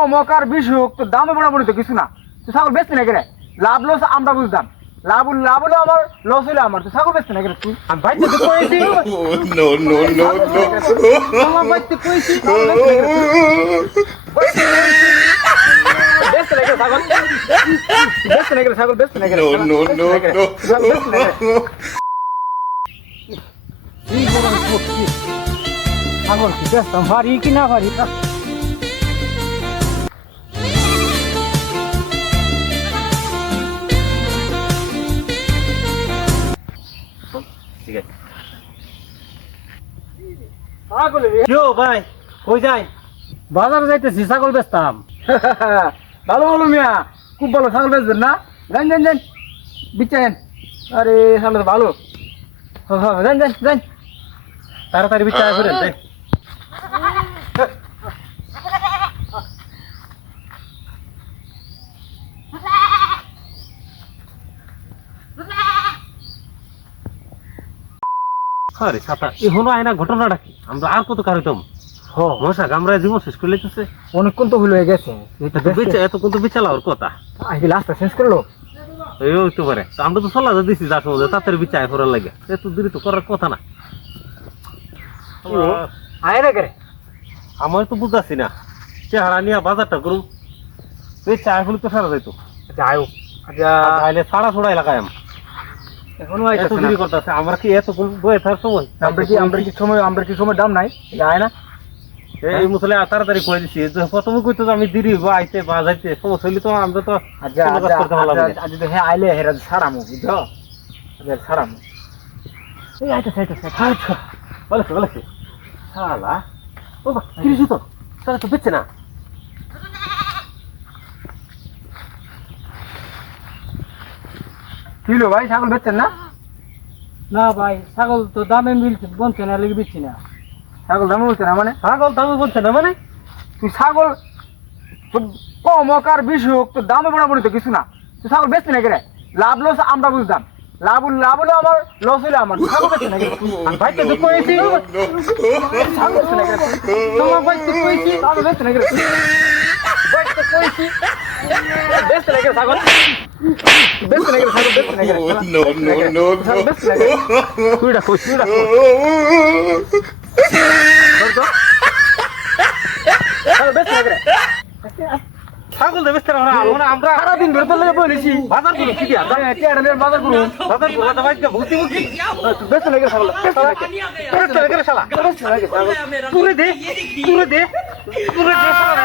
আর বেশি হোক তো দামে মোটামুটি তো কিছু না। তুই ছাগল বেচতে না কেন? লাভ লস আমরা বুঝতাম। লাভ লাভ হলো আমার লস হলো আমার তুই ছাগল বেচতে না কেন তুই? আমি বাইতে তো কইছি no, no, no, আমার বাইতে কইছি বেচতে না কেন ছাগল? বেচতে না কেন ছাগল? বেচতে না কেন no, no, no, no, বড় করছি ছাগল কি বেচতাম পারি কি না পারি না ঠিক আছে। ভাই কই যাই? বাজারে যাইতেছি ছাগল বেচতাম। ভালো ভালো মিয়া খুব ভালো ছাগল বেচবেন না? যান যান যান। বিচ্ছেন আরে ছাগল ভালো। যান যান যান। তাড়াতাড়ি বিচার করে আরে ছাতা এখনও আয়না ঘটনাটা কি? আমরা আর কত কারিতাম মশা কামড়ায় জীবন শেষ করে লেগেছে অনেকক্ষণ তো হয়ে গেছে। এত কিন্তু বিচালা ওর কথা? শেষ করল? এই হইতে পারে। তো আমরা তো সল্লা দিছি যার সময় তাড়াতাড়ি বিচার করার লাগে। এত দেরি তো করার কথা না। আয় না করে আমার তো বুঝাচ্ছি না। চেহারা নিয়ে বাজারটা করুন। এই চা হলে তো সারা যাইতো। আচ্ছা আয়ো। আচ্ছা। তাহলে সারা ছড়া এলাকায়। এখনও এত দেরি করতেছে আমরা কি এত বয়ে থাকার সময়? আমরা কি আমরা কি সময় আমরা কি সময় দাম নাই? আয় না। এই মুসলে তাড়াতাড়ি করে দিছি। প্রথমে কইতো আমি দেরি বা আইতে বা যাইতে। সমস্যা হইলে তো আমরা তো আচ্ছা আচ্ছা। আচ্ছা, হ্যাঁ আইলে হেরা ছাড়ামু বুঝছ? এই আইতেছে আইতেছে আচ্ছা বলেছে বলেছে। শালা। ও বা কি তো? বেচছে না। কি হলো ভাই ছাগল বেচছেন না? না ভাই ছাগল তো দামে মিলছে বলছে না লেগে দিচ্ছি না। ছাগল দাম বলছে না মানে? ছাগল দামে বলছে না মানে? তুই ছাগল কম হোক আর বেশি হোক তো দামে মোটামুটি তো কিছু না। তুই ছাগল বেচতে না কেন লাভ লস আমরা বুঝতাম। লাভ লাভ হলো আমার লস হলো আমার। ছাগল বেচতে না আমি ভাইতে তো কইছি ছাগল বেচতে না কেন তোমার বেচতে না কেন ছাগল বেচতে না কেন ছাগল দেবে আমরা সারাদিন ধরে তো লেগে বলেছি বাজারগুলো কি বাজার করুন বাজারগুলো তো বাইকে ভুতি ভুতি বেচতে না কেন ছাগল শালা তুলে দে তুলে দে তুলে দে শালা